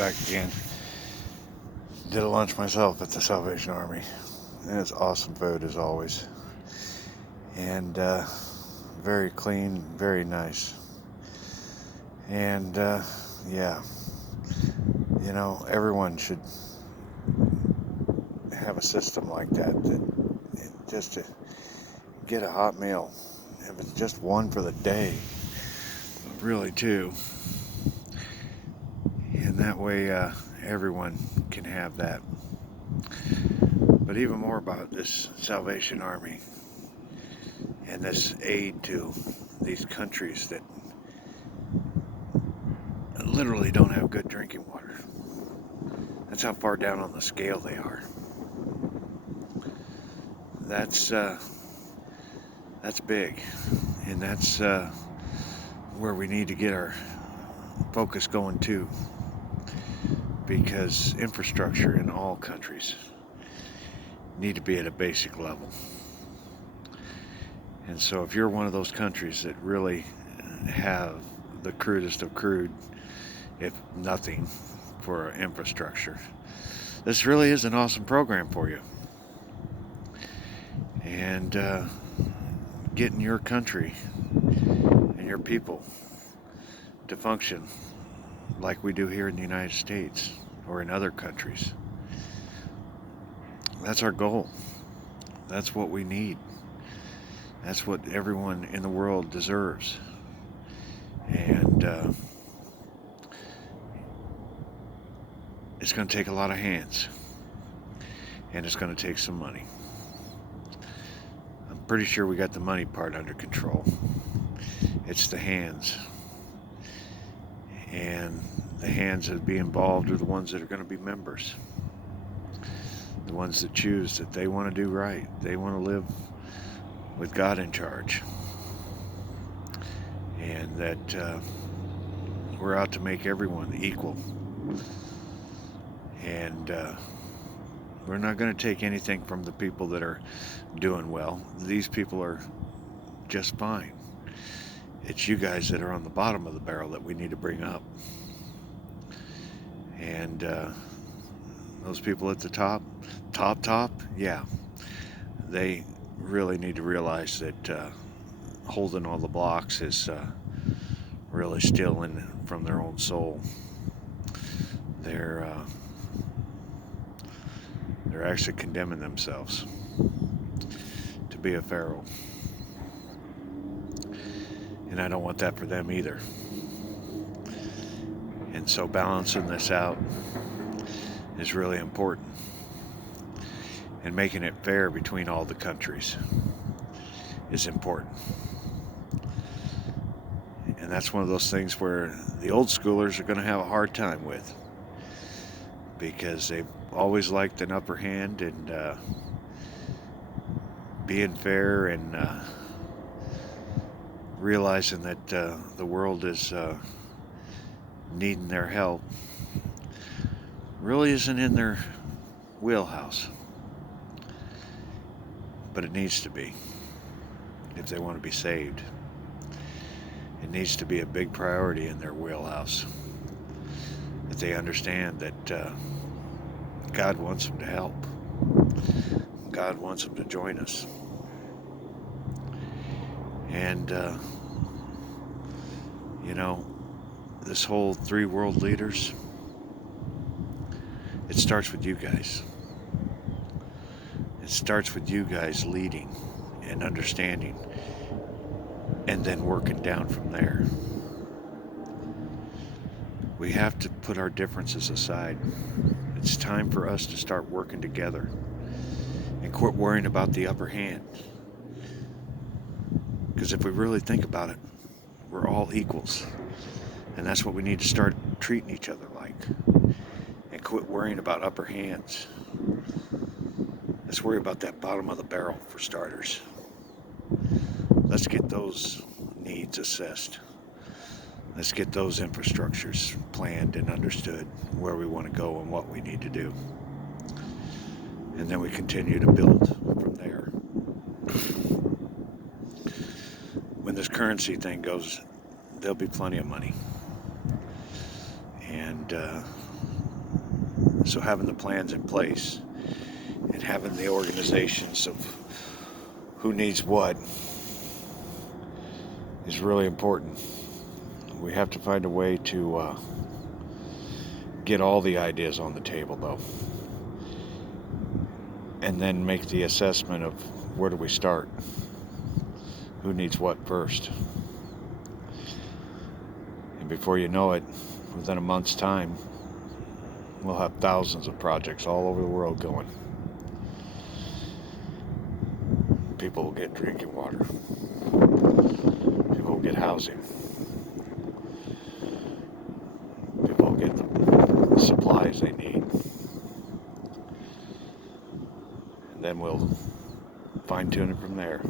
back again. Did a lunch myself at the Salvation Army, and it's awesome food as always, and very clean, very nice. And yeah, everyone should have a system like that. Just to get a hot meal, if it's just one for the day, really two, and that way everyone can have that. But even more about this Salvation Army and this aid to these countries that literally don't have good drinking water. That's how far down on the scale they are. That's big, and that's where we need to get our focus going too, because infrastructure in all countries need to be at a basic level. And so if you're one of those countries that really have the crudest of crude, if nothing, for infrastructure, this really is an awesome program for you. And getting your country and your people to function like we do here in the United States or in other countries. That's our goal. That's what we need. That's what everyone in the world deserves. And it's going to take a lot of hands. And it's going to take some money. I'm pretty sure we got the money part under control. It's the hands. And the hands that be involved are the ones that are going to be members. The ones that choose that they want to do right. They want to live with God in charge. And that we're out to make everyone equal. And we're not going to take anything from the people that are doing well. These people are just fine. It's you guys that are on the bottom of the barrel that we need to bring up. And those people at the top, yeah, they really need to realize that holding all the blocks is really stealing from their own soul. They're actually condemning themselves to be a pharaoh. And I don't want that for them either. And so balancing this out is really important. And making it fair between all the countries is important. And that's one of those things where the old schoolers are going to have a hard time with, because they've always liked an upper hand and being fair and realizing that the world is needing their help really isn't in their wheelhouse. But it needs to be, if they want to be saved. It needs to be a big priority in their wheelhouse. That they understand that God wants them to help. God wants them to join us. And, this whole 3 world leaders, it starts with you guys. It starts with you guys leading and understanding, and then working down from there. We have to put our differences aside. It's time for us to start working together and quit worrying about the upper hand. Because if we really think about it, we're all equals. And that's what we need to start treating each other like. And quit worrying about upper hands. Let's worry about that bottom of the barrel for starters. Let's get those needs assessed. Let's get those infrastructures planned and understood, where we want to go and what we need to do. And then we continue to build from there. When this currency thing goes, there'll be plenty of money. And So having the plans in place and having the organizations of who needs what is really important. We have to find a way to get all the ideas on the table, though, and then make the assessment of where do we start, who needs what first. And before you know it, within a month's time, we'll have thousands of projects all over the world going. People will get drinking water. People will get housing. People will get the supplies they need. And then we'll fine-tune it from there.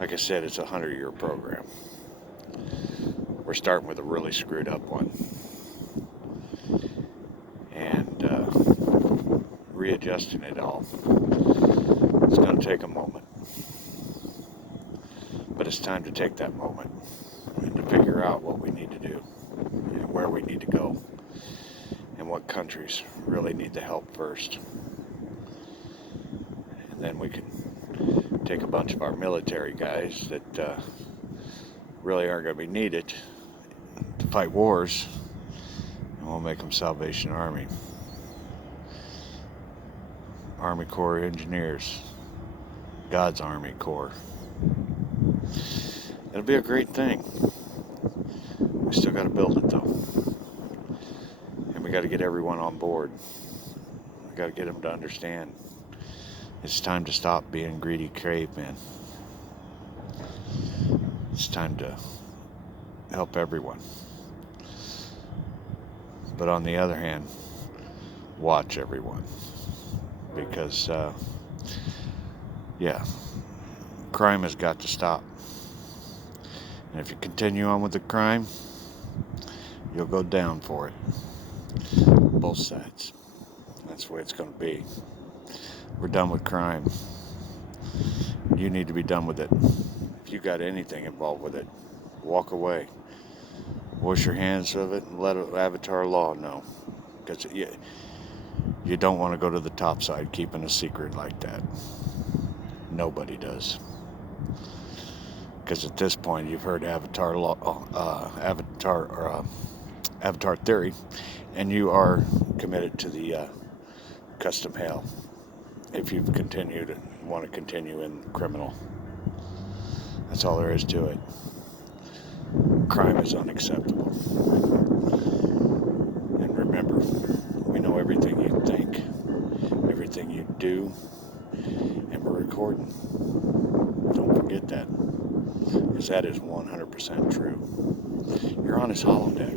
Like I said, it's a 100-year program. We're starting with a really screwed up one. And readjusting it all. It's going to take a moment. But it's time to take that moment and to figure out what we need to do and where we need to go and what countries really need the help first. And then we can take a bunch of our military guys that really aren't going to be needed to fight wars, and we'll make them Salvation Army. Army Corps Engineers. God's Army Corps. It'll be a great thing. We still got to build it, though. And we got to get everyone on board. We got to get them to understand it's time to stop being greedy cavemen. It's time to help everyone. But on the other hand, watch everyone. Because, crime has got to stop. And if you continue on with the crime, you'll go down for it. Both sides. That's the way it's going to be. We're done with crime. You need to be done with it. If you got anything involved with it, walk away. Wash your hands of it and let Avatar Law know. Because you don't want to go to the top side keeping a secret like that. Nobody does. Because at this point, you've heard Avatar Theory, and you are committed to the custom hell if you've continued and want to continue in criminal. That's all there is to it. Crime is unacceptable. And remember, we know everything you think, everything you do, and we're recording. Don't forget that, because that is 100% true. You're on his holodeck.